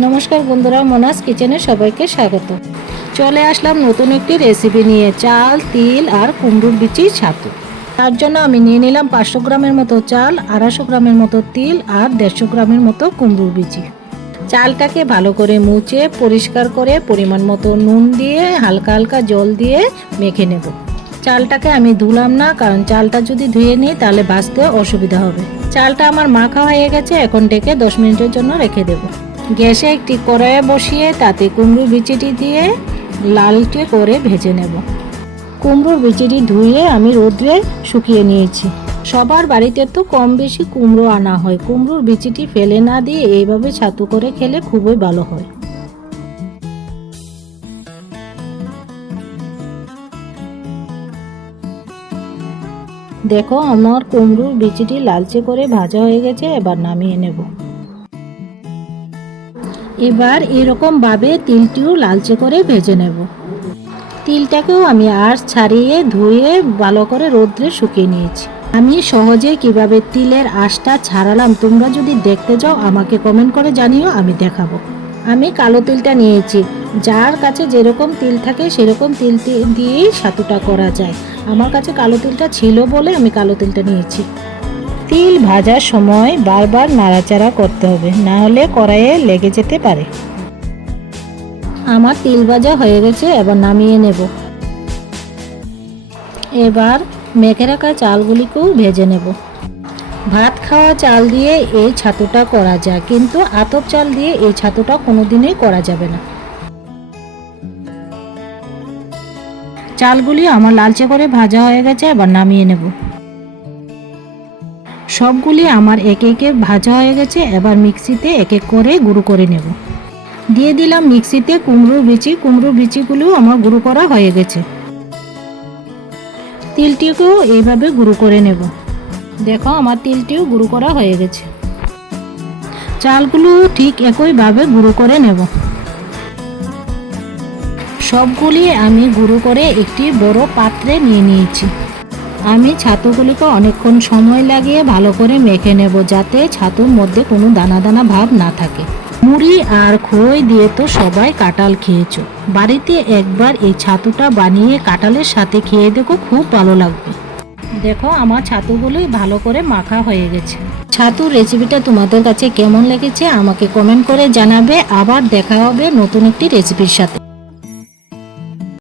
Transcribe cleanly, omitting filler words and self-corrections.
নমস্কার বন্ধুরা, মোনাস কিচেনে সবাইকে স্বাগত। চলে আসলাম নতুন একটি রেসিপি নিয়ে, চাল, তিল আর কুমড়োর বিচি ছাতু। তার জন্য আমি নিয়ে নিলাম 500 গ্রামের মতো চাল, 250 গ্রামের মতো তিল আর 150 গ্রামের মতো কুমড়োর বিচি। চালটাকে ভালো করে মুছে পরিষ্কার করে পরিমাণ মতো নুন দিয়ে হালকা হালকা জল দিয়ে মেখে নেব। চালটাকে আমি ধুলাম না, কারণ চালটা যদি ধুয়ে নিই তাহলে ভাজতে অসুবিধা হবে। চালটা আমার মাখা হয়ে গেছে, এখন ডেকে 10 মিনিটের জন্য রেখে দেব। গ্যাসে একটি কড়াইয়ে বসিয়ে তাতে কুমড়োর বিচিটি দিয়ে লালচে করে ভেজে নেব। কুমড়োর বিচিটি ধুয়ে আমি রোদ্রে শুকিয়ে নিয়েছি। সবার বাড়িতে তো কম বেশি কুমড়ো আনা হয়। কুমড়োর বিচিটি ফেলে না দিয়ে এইভাবে ছাতু করে খেলে খুবই ভালো হয়। দেখো, আমার কুমড়োর বিচিটি লালচে করে ভাজা হয়ে গেছে, এবার নামিয়ে নেব। এবার এরকম ভাবে তিলটিও লালচে করে ভেজে নেব। তিলটাকেও আমি আঁশ ছাড়িয়ে ধুয়ে ভালো করে রোদ্রে শুকিয়ে নিয়েছি। আমি সহজে কিভাবে তিলের আঁশটা ছাড়ালাম তোমরা যদি দেখতে চাও আমাকে কমেন্ট করে জানিও, আমি দেখাবো। আমি কালো তিলটা নিয়েছি। যার কাছে যেরকম তিল থাকে সেরকম তিল দিয়েই ছাতুটা করা যায়। আমার কাছে কালো তিলটা ছিল বলে আমি কালো তিলটা নিয়েছি। তিল ভাজার সময় বারবার নাড়াচাড়া করতে হবে, না হলে কড়াইয়ে লেগে যেতে পারে। আমার তিল ভাজা হয়ে গেছে, এবার নামিয়ে নেব। এবার মেখে রাখা চালগুলিকেও ভেজে নেব। ভাত খাওয়া চাল দিয়ে এই ছাতুটা করা যায়, কিন্তু আতপ চাল দিয়ে এই ছাতুটা কোনোদিনই করা যাবে না। চালগুলি আমার লালচে করে ভাজা হয়ে গেছে, এবার নামিয়ে নেব। সবগুলি আমার একে একে ভাজা হয়ে গেছে, এবার মিক্সিতে এক এক করে গুঁড়ো করে নেব। দিয়ে দিলাম মিক্সিতে কুমড়োর বিচি। কুমড়োর বিচিগুলিও আমার গুঁড়ো করা হয়ে গেছে। তিলটিকেও এইভাবে গুঁড়ো করে নেব। দেখো, আমার তিলটিও গুঁড়ো করা হয়ে গেছে। চালগুলো ঠিক একইভাবে গুঁড়ো করে নেব। সবগুলি আমি গুঁড়ো করে একটি বড় পাত্রে নিয়ে নিয়েছি। আমি ছাতুগুলিকে অনেকক্ষণ সময় লাগিয়ে ভালো করে মেখে নেব, যাতে ছাতুর মধ্যে কোনো দানা দানা ভাব না থাকে। মুড়ি আর খই দিয়ে তো সবাই কাঁঠাল খেয়েছো। বাড়িতে একবার এই ছাতুটা বানিয়ে কাঁঠালের সাথে খেয়ে দেখো, খুব ভালো লাগবে। দেখো, আমার ছাতুগুলি ভালো করে মাখা হয়ে গেছে। ছাতুর রেসিপিটা তোমাদের কাছে কেমন লেগেছে আমাকে কমেন্ট করে জানাবে। আবার দেখা হবে নতুন একটি রেসিপির সাথে।